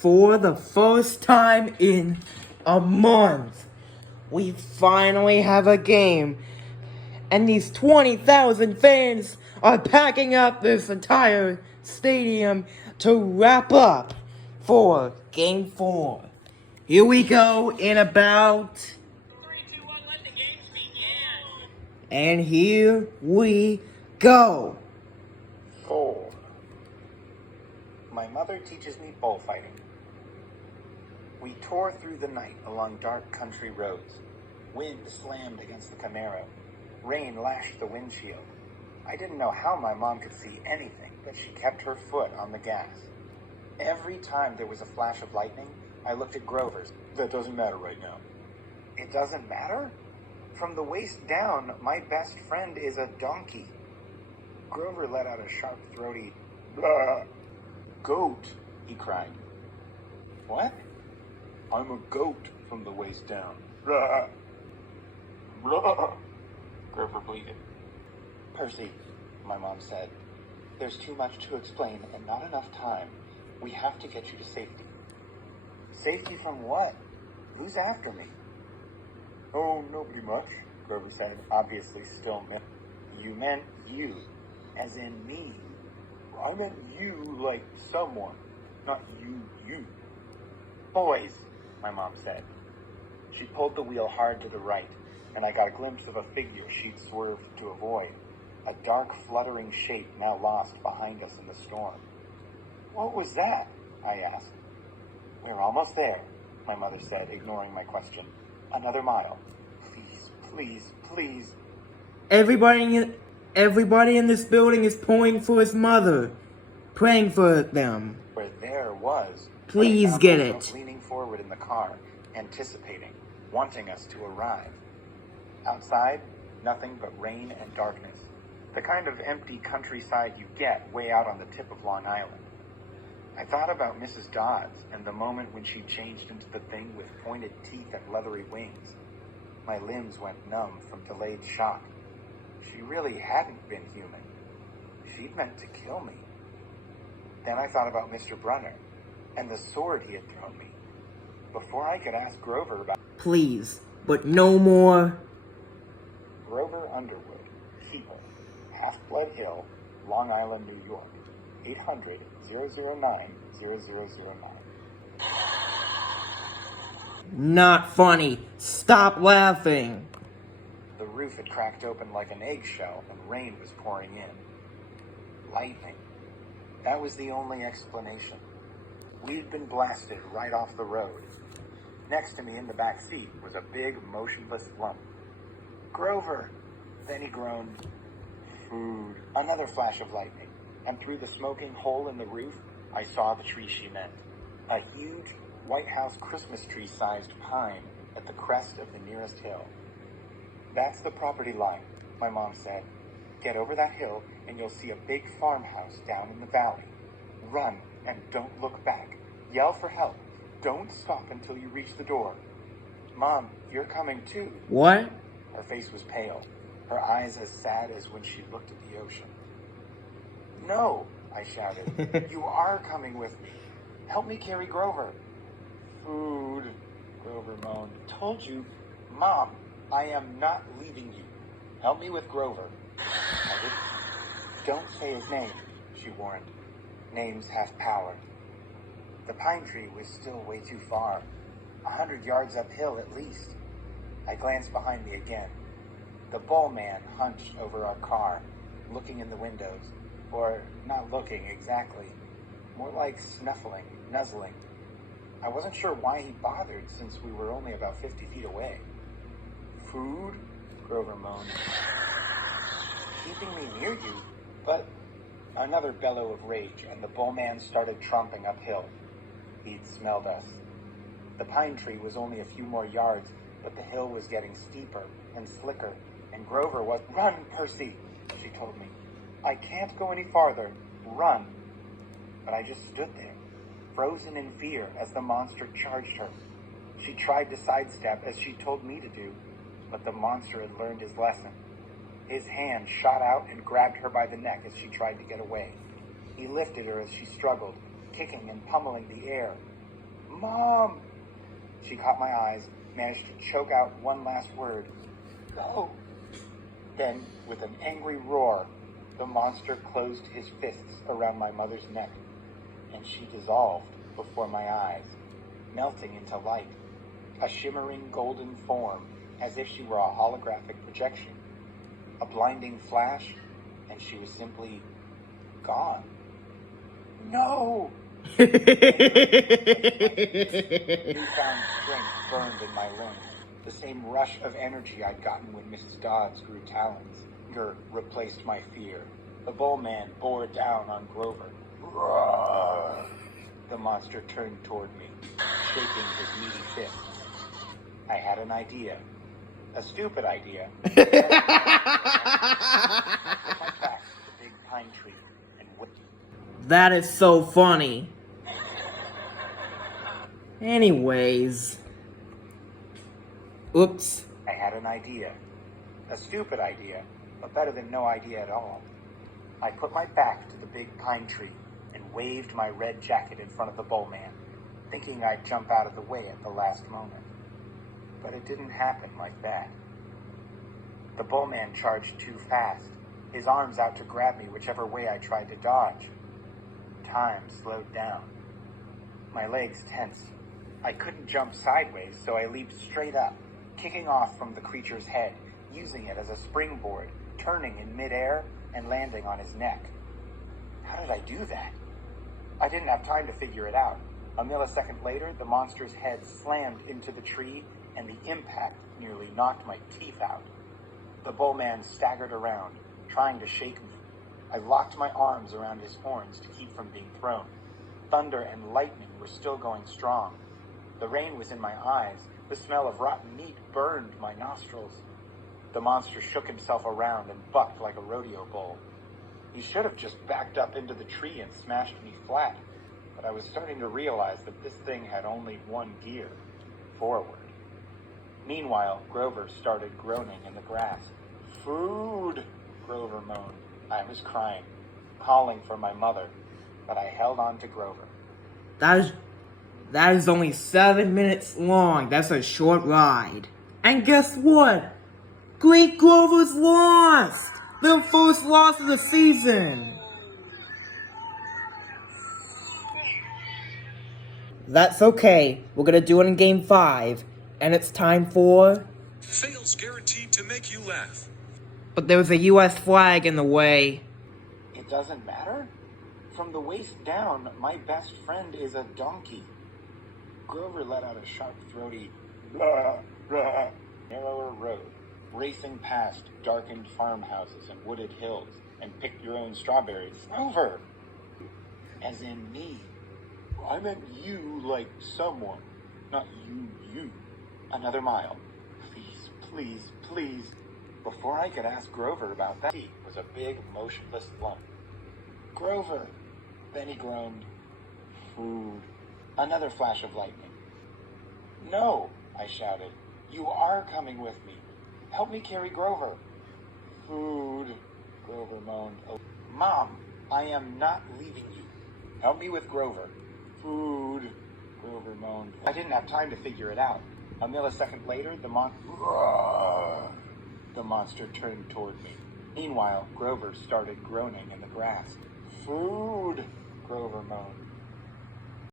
For the first time in a month, we finally have a game. And these 20,000 fans are packing up this entire stadium to wrap up for Game 4. Here we go in about... 3, 2, 1, let the games begin. And here we go. 4. My mother teaches me bullfighting. We tore through the night along dark country roads. Wind slammed against the Camaro. Rain lashed the windshield. I didn't know how my mom could see anything, but she kept her foot on the gas. Every time there was a flash of lightning, I looked at Grover's. That doesn't matter right now. It doesn't matter? From the waist down, my best friend is a donkey. Grover let out a sharp, throaty, "Blah." "Goat," he cried. "What?" "I'm a goat from the waist down." "Blah. Blah," Grover bleated. "Percy," my mom said, "there's too much to explain and not enough time. We have to get you to safety." "Safety from what? Who's after me?" "Oh, nobody much," Grover said, obviously still miffed. "You meant you, as in me." "I meant you like someone, not you." "Boys," my mom said. She pulled the wheel hard to the right, and I got a glimpse of a figure she'd swerved to avoid, a dark, fluttering shape now lost behind us in the storm. "What was that?" I asked. "We're almost there," my mother said, ignoring my question. "Another mile. Please, please, please." Everybody in this building is praying for his mother. Praying for them. Where there was. Please I found get myself it. leaning forward in the car, anticipating, wanting us to arrive. Outside, nothing but rain and darkness. The kind of empty countryside you get way out on the tip of Long Island. I thought about Mrs. Dodds and the moment when she changed into the thing with pointed teeth and leathery wings. My limbs went numb from delayed shock. She really hadn't been human. She'd meant to kill me. Then I thought about Mr. Brunner and the sword he had thrown me. Before I could ask Grover about... Please, but no more. Grover Underwood, keeper, Half-Blood Hill, Long Island, New York. 800-009-0009. Not funny. Stop laughing. The roof had cracked open like an eggshell and rain was pouring in. Lightning. That was the only explanation. We'd been blasted right off the road. Next to me in the back seat was a big, motionless lump. "Grover!" Then he groaned. "Food." Another flash of lightning. And through the smoking hole in the roof, I saw the tree she meant. A huge White House Christmas tree-sized pine at the crest of the nearest hill. "That's the property line," my mom said. "Get over that hill and you'll see a big farmhouse down in the valley. Run and don't look back. Yell for help. Don't stop until you reach the door." "Mom, you're coming too." What? Her face was pale, her eyes as sad as when she looked at the ocean. "No," I shouted. "You are coming with me. Help me carry Grover." "Food," Grover moaned. "Told you." "Mom, I am not leaving you. Help me with Grover." I didn't. "Don't say his name," she warned. "Names have power." The pine tree was still way too far, 100 yards uphill at least. I glanced behind me again. The bull man hunched over our car, looking in the windows. Or not looking exactly. More like snuffling, nuzzling. I wasn't sure why he bothered since we were only about 50 feet away. "Food?" Grover moaned. "Keeping me near you, but..." Another bellow of rage, and the bull man started tromping uphill. He'd smelled us. The pine tree was only a few more yards, but the hill was getting steeper and slicker, and Grover was... "Run, Percy," she told me. "I can't go any farther. Run." But I just stood there, frozen in fear as the monster charged her. She tried to sidestep as she told me to do, but the monster had learned his lesson. His hand shot out and grabbed her by the neck as she tried to get away. He lifted her as she struggled, kicking and pummeling the air. Mom! She caught my eyes, managed to choke out one last word. Go! Then, with an angry roar, the monster closed his fists around my mother's neck, and she dissolved before my eyes, melting into light, a shimmering golden form as if she were a holographic projection. A blinding flash, and she was simply gone. No! Newfound strength burned in my limbs. The same rush of energy I'd gotten when Mrs. Dodds grew talons. Anger replaced my fear. The bull man bore down on Grover. Roar! The monster turned toward me, shaking his meaty fists. I had an idea. A stupid idea. I put my back to the big pine tree and whipped. That is so funny. Anyways. Oops. I had an idea. A stupid idea, but better than no idea at all. I put my back to the big pine tree and waved my red jacket in front of the bull man, thinking I'd jump out of the way at the last moment. But it didn't happen like that. The bull man charged too fast, his arms out to grab me whichever way I tried to dodge. Time slowed down. My legs tensed. I couldn't jump sideways, so I leaped straight up, kicking off from the creature's head, using it as a springboard, turning in midair and landing on his neck. How did I do that? I didn't have time to figure it out. A millisecond later, the monster's head slammed into the tree, and the impact nearly knocked my teeth out. The bull man staggered around, trying to shake me. I locked my arms around his horns to keep from being thrown. Thunder and lightning were still going strong. The rain was in my eyes. The smell of rotten meat burned my nostrils. The monster shook himself around and bucked like a rodeo bull. He should have just backed up into the tree and smashed me flat, but I was starting to realize that this thing had only one gear, forward. Meanwhile, Grover started groaning in the grass. Food, Grover moaned. I was crying, calling for my mother, but I held on to Grover. That is only 7 minutes long. That's a short ride. And guess what? Great Grover's lost! Their first loss of the season! That's okay. We're gonna do it in Game 5. And it's time for... Fails guaranteed to make you laugh. But there's a US flag in the way. It doesn't matter? From the waist down, my best friend is a donkey. Grover let out a sharp, throaty blah, blah. Narrower road, racing past darkened farmhouses and wooded hills, and pick your own strawberries. Grover! As in me. I meant you like someone, not you. Another mile. Please, please, please. Before I could ask Grover about that, he was a big, motionless lump. Grover! Then he groaned. Food. Another flash of lightning. No, I shouted. You are coming with me. Help me carry Grover. Food, Grover moaned. Oh, Mom, I am not leaving you. Help me with Grover. Food, Grover moaned. I didn't have time to figure it out. A millisecond later, the monster turned toward me. Meanwhile, Grover started groaning in the grass. Food, Grover moaned.